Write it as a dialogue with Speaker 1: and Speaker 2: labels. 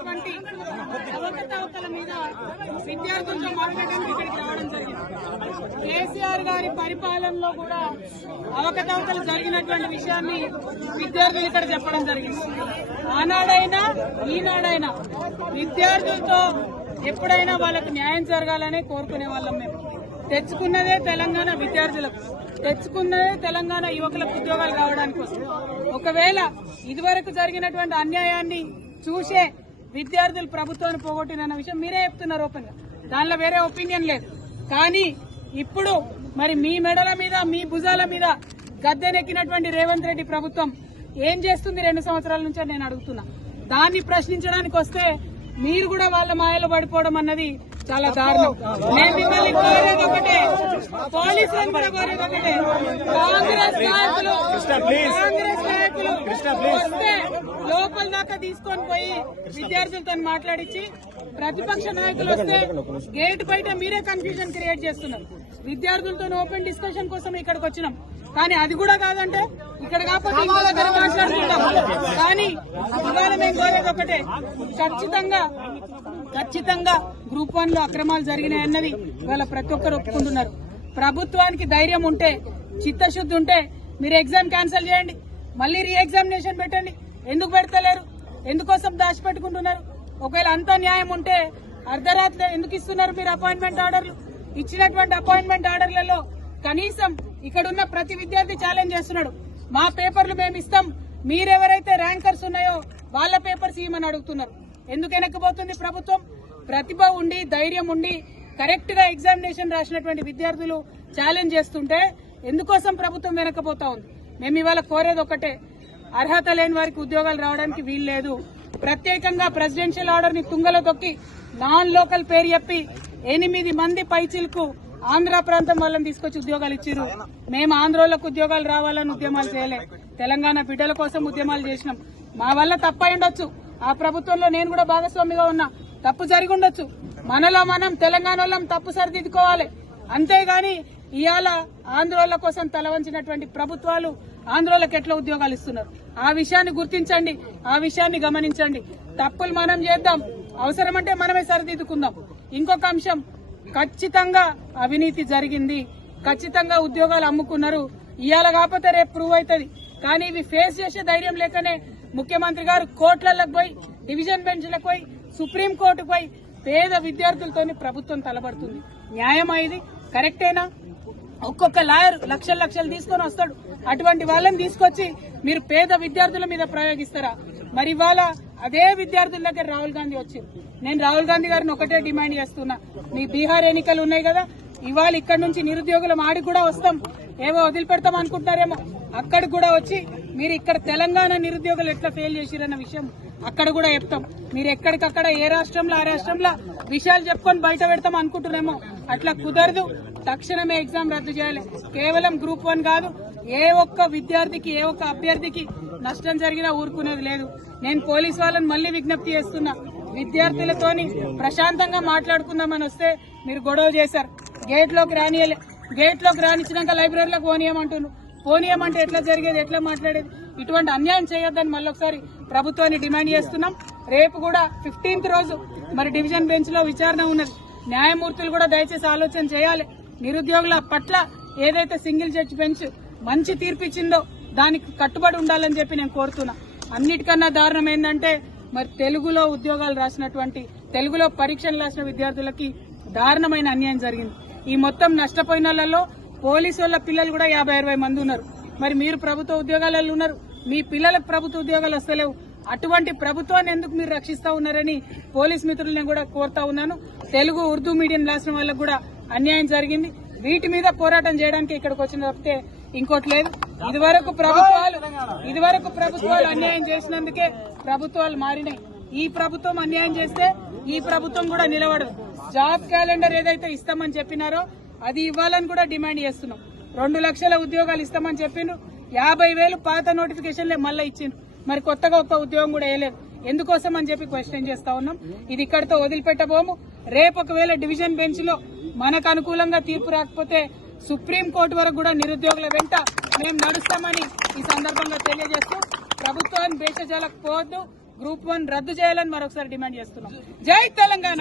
Speaker 1: ఉన్నటువంటి అవకతవకల మీద విద్యార్థులతో మాట్లాడడానికి ఇక్కడికి రావడం జరిగింది. కేసీఆర్ గారి పరిపాలనలో కూడా అవకతవకలు జరిగినటువంటి విషయాన్ని విద్యార్థులు ఇక్కడ చెప్పడం జరిగింది. ఆనాడైనా ఈనాడైనా విద్యార్థులతో ఎప్పుడైనా వాళ్ళకు న్యాయం జరగాలనే కోరుకునే వాళ్ళం మేము. తెచ్చుకున్నదే తెలంగాణ విద్యార్థులకు తెచ్చుకున్నదే తెలంగాణ యువకులకు ఉద్యోగాలు కావడానికి వస్తుంది ఒకవేళ ఇదివరకు జరిగినటువంటి అన్యాయాన్ని చూసే విద్యార్థులు ప్రభుత్వాన్ని పోగొట్టిన విషయం మీరే చెప్తున్నారు ఓపెన్గా దానిలో వేరే ఒపీనియన్ లేదు. కానీ ఇప్పుడు మరి మీ మెడల మీద మీ భుజాల మీద గద్దెనెక్కినటువంటి రేవంత్ రెడ్డి ప్రభుత్వం ఏం చేస్తుంది రెండు సంవత్సరాల నుంచి నేను అడుగుతున్నా. దాన్ని ప్రశ్నించడానికి వస్తే మీరు కూడా వాళ్ళ మాయలో పడిపోవడం అన్నది చాలా దారుణం. నేను మిమ్మల్ని కోరేది ఒకటే పోలీసులను కూడా కోరేది ఒకటే. కాంగ్రెస్ నాయకులు కాంగ్రెస్ నాయకులు లోపల దాకా తీసుకొని పోయి విద్యార్థులతో మాట్లాడించి ప్రతిపక్ష నాయకులు వస్తే గేట్ బయట మీరే కన్ఫ్యూజన్ క్రియేట్ చేస్తున్నారు. విద్యార్థులతో ఓపెన్ డిస్కషన్ కోసం ఇక్కడికి వచ్చినాం. కానీ అది కూడా కాదంటే ఇక్కడ కాకపోతే ఇంకో దగ్గర మాట్లాడుకుంటాం కానీ ఇవాళ మేము కోరేది ఒకటే ఖచ్చితంగా ఖచ్చితంగా గ్రూప్ వన్లో అక్రమాలు జరిగినాయన్నది ఇవాళ ప్రతి ఒక్కరు ఒప్పుకుంటున్నారు. ప్రభుత్వానికి ధైర్యం ఉంటే చిత్తశుద్ధి ఉంటే మీరు ఎగ్జామ్ క్యాన్సిల్ చేయండి. మళ్ళీ రీ ఎగ్జామినేషన్ పెట్టండి. ఎందుకు పెడతలేరు? ఎందుకోసం దాచిపెట్టుకుంటున్నారు? ఒకవేళ అంత న్యాయం ఉంటే అర్ధరాత్రి ఎందుకు ఇస్తున్నారు మీరు అపాయింట్మెంట్ ఆర్డర్లు? ఇచ్చినటువంటి అపాయింట్మెంట్ ఆర్డర్లలో కనీసం ఇక్కడ ఉన్న ప్రతి విద్యార్థి ఛాలెంజ్ చేస్తున్నాడు. మా పేపర్లు మేము ఇస్తాం. మీరెవరైతే ర్యాంకర్స్ ఉన్నాయో వాళ్ళ పేపర్స్ ఇవ్వమని అడుగుతున్నారు. ఎందుకు వెనక్కిపోతుంది ప్రభుత్వం? ప్రతిభ ఉండి ధైర్యం ఉండి కరెక్ట్గా ఎగ్జామినేషన్ రాసినటువంటి విద్యార్థులు ఛాలెంజ్ చేస్తుంటే ఎందుకోసం ప్రభుత్వం వెనకపోతా ఉంది? మేము ఇవాళ కోరేది ఒకటే అర్హత లేని వారికి ఉద్యోగాలు రావడానికి వీలు లేదు. ప్రత్యేకంగా ప్రెసిడెన్షియల్ ఆర్డర్ని తుంగలో తొక్కి నాన్ లోకల్ పేరు చెప్పి ఎనిమిది మంది పైచిలకు ఆంధ్ర ప్రాంతం వాళ్ళని తీసుకొచ్చి ఉద్యోగాలు ఇచ్చారు మేము ఆంధ్రోళ్ళకు ఉద్యోగాలు రావాలని ఉద్యమాలు చేయలే. తెలంగాణ బిడ్డల కోసం ఉద్యమాలు చేసినాం. మా వల్ల తప్పై ఉండొచ్చు. ఆ ప్రభుత్వంలో నేను కూడా భాగస్వామిగా ఉన్నా. తప్పు జరిగి ఉండొచ్చు. మనలో మనం తెలంగాణ వాళ్ళం తప్పు సరిదిద్దుకోవాలి. అంతేగాని ఇవాళ ఆంధ్రోళ్ళ కోసం తలవంచినటువంటి ప్రభుత్వాలు ఆంధ్రోలకు ఎట్లా ఉద్యోగాలు ఇస్తున్నారు? ఆ విషయాన్ని గుర్తించండి ఆ విషయాన్ని గమనించండి. తప్పులు మనం చేద్దాం అవసరమంటే మనమే సరిదిద్దుకుందాం. ఇంకొక అంశం ఖచ్చితంగా అవినీతి జరిగింది ఖచ్చితంగా ఉద్యోగాలు అమ్ముకున్నారు. ఇవాళ కాకపోతే రేపు ప్రూవ్ అవుతుంది. కానీ ఇవి ఫేస్ చేసే ధైర్యం లేకనే ముఖ్యమంత్రి గారు కోర్టులకు పోయి డివిజన్ బెంచ్లకు పోయి సుప్రీంకోర్టుకు పోయి పేద విద్యార్థులతోని ప్రభుత్వం తలబడుతుంది న్యాయమా ఇది? కరెక్టేనా? ఒక్కొక్క లాయర్ లక్షలు లక్షలు తీసుకొని వస్తాడు. అటువంటి వాళ్ళని తీసుకొచ్చి మీరు పేద విద్యార్థుల మీద ప్రయోగిస్తారా? మరి ఇవాళ అదే విద్యార్థుల దగ్గర రాహుల్ గాంధీ వచ్చింది నేను రాహుల్ గాంధీ గారిని ఒకటే డిమాండ్ చేస్తున్నా. మీ బీహార్ ఎన్నికలు ఉన్నాయి కదా ఇవాళ ఇక్కడ నుంచి నిరుద్యోగుల మాడి కూడా వస్తాం. ఏవో వదిలిపెడతాం అనుకుంటున్నారేమో అక్కడికి కూడా వచ్చి మీరు ఇక్కడ తెలంగాణ నిరుద్యోగులు ఎట్లా ఫెయిల్ చేసిరన్న విషయం అక్కడ కూడా చెప్తాం. మీరు ఎక్కడికక్కడ ఏ రాష్ట్రంలో ఆ రాష్ట్రంలో విషయాలు చెప్పుకొని బయట పెడతాం అనుకుంటున్నామో అట్లా కుదరదు. తక్షణమే ఎగ్జామ్ రద్దు చేయాలి. కేవలం గ్రూప్ వన్ కాదు ఏ ఒక్క విద్యార్థికి ఏ ఒక్క అభ్యర్థికి నష్టం జరిగినా ఊరుకునేది లేదు. నేను పోలీస్ వాళ్ళని మళ్ళీ విజ్ఞప్తి చేస్తున్నా. విద్యార్థులతోని ప్రశాంతంగా మాట్లాడుకుందామని వస్తే మీరు గొడవ చేశారు. గేట్లోకి రానియలే గేట్లోకి రానిచ్చినాక లైబ్రరీలోకి పోనీయమంటున్నారు. పోనీయమంటే ఎట్లా జరిగేది ఎట్లా మాట్లాడేది? ఇటువంటి అన్యాయం చేయొద్దని మళ్ళీ ఒకసారి ప్రభుత్వాన్ని డిమాండ్ చేస్తున్నాం. రేపు కూడా ఫిఫ్టీన్త్ రోజు మరి డివిజన్ బెంచ్లో విచారణ ఉన్నది. న్యాయమూర్తులు కూడా దయచేసి ఆలోచన చేయాలి. నిరుద్యోగుల పట్ల ఏదైతే సింగిల్ జడ్జి బెంచ్ మంచి తీర్పిచ్చిందో దానికి కట్టుబడి ఉండాలని చెప్పి నేను కోరుతున్నా. అన్నిటికన్నా దారుణం ఏంటంటే మరి తెలుగులో ఉద్యోగాలు రాసినటువంటి తెలుగులో పరీక్షలు రాసిన విద్యార్థులకి దారుణమైన అన్యాయం జరిగింది. ఈ మొత్తం నష్టపోయిన వాళ్ళలో పోలీసు వాళ్ళ పిల్లలు కూడా యాభై అరవై మంది ఉన్నారు. మరి మీరు ప్రభుత్వ ఉద్యోగాలలో ఉన్నారు. మీ పిల్లలకు ప్రభుత్వ ఉద్యోగాలు వస్తలేవు. అటువంటి ప్రభుత్వాన్ని ఎందుకు మీరు రక్షిస్తా ఉన్నారని పోలీస్ నేను కూడా కోరుతా ఉన్నాను. తెలుగు ఉర్దూ మీడియం రాసిన వాళ్ళకు కూడా అన్యాయం జరిగింది. వీటి మీద పోరాటం చేయడానికి ఇక్కడికి వచ్చిన తప్పితే ఇంకోటి లేదు. ఇదివరకు ప్రభుత్వాలు ఇదివరకు ప్రభుత్వాలు అన్యాయం చేసినందుకే ప్రభుత్వాలు మారినాయి. ఈ ప్రభుత్వం అన్యాయం చేస్తే ఈ ప్రభుత్వం కూడా నిలబడదు. జాబ్ క్యాలెండర్ ఏదైతే ఇస్తామని చెప్పినారో అది ఇవ్వాలని కూడా డిమాండ్ చేస్తున్నాం. రెండు లక్షల ఉద్యోగాలు ఇస్తామని చెప్పిండ్రు. యాభై వేలు పాత నోటిఫికేషన్లే మళ్ళీ ఇచ్చిండ్రు. మరి కొత్తగా ఒక్క ఉద్యోగం కూడా వేయలేదు. ఎందుకోసం అని చెప్పి క్వశ్చన్ చేస్తా ఉన్నాం. ఇది ఇక్కడితో వదిలిపెట్టబోము. రేపు ఒకవేళ డివిజన్ బెంచ్లో మనకు అనుకూలంగా తీర్పు రాకపోతే సుప్రీంకోర్టు వరకు కూడా నిరుద్యోగుల వెంట మేము నడుస్తామని ఈ సందర్భంగా తెలియజేస్తూ ప్రభుత్వాన్ని భేషజాలకపోవద్దు గ్రూప్ వన్ రద్దు చేయాలని మరొకసారి డిమాండ్ చేస్తున్నాం. జై తెలంగాణ!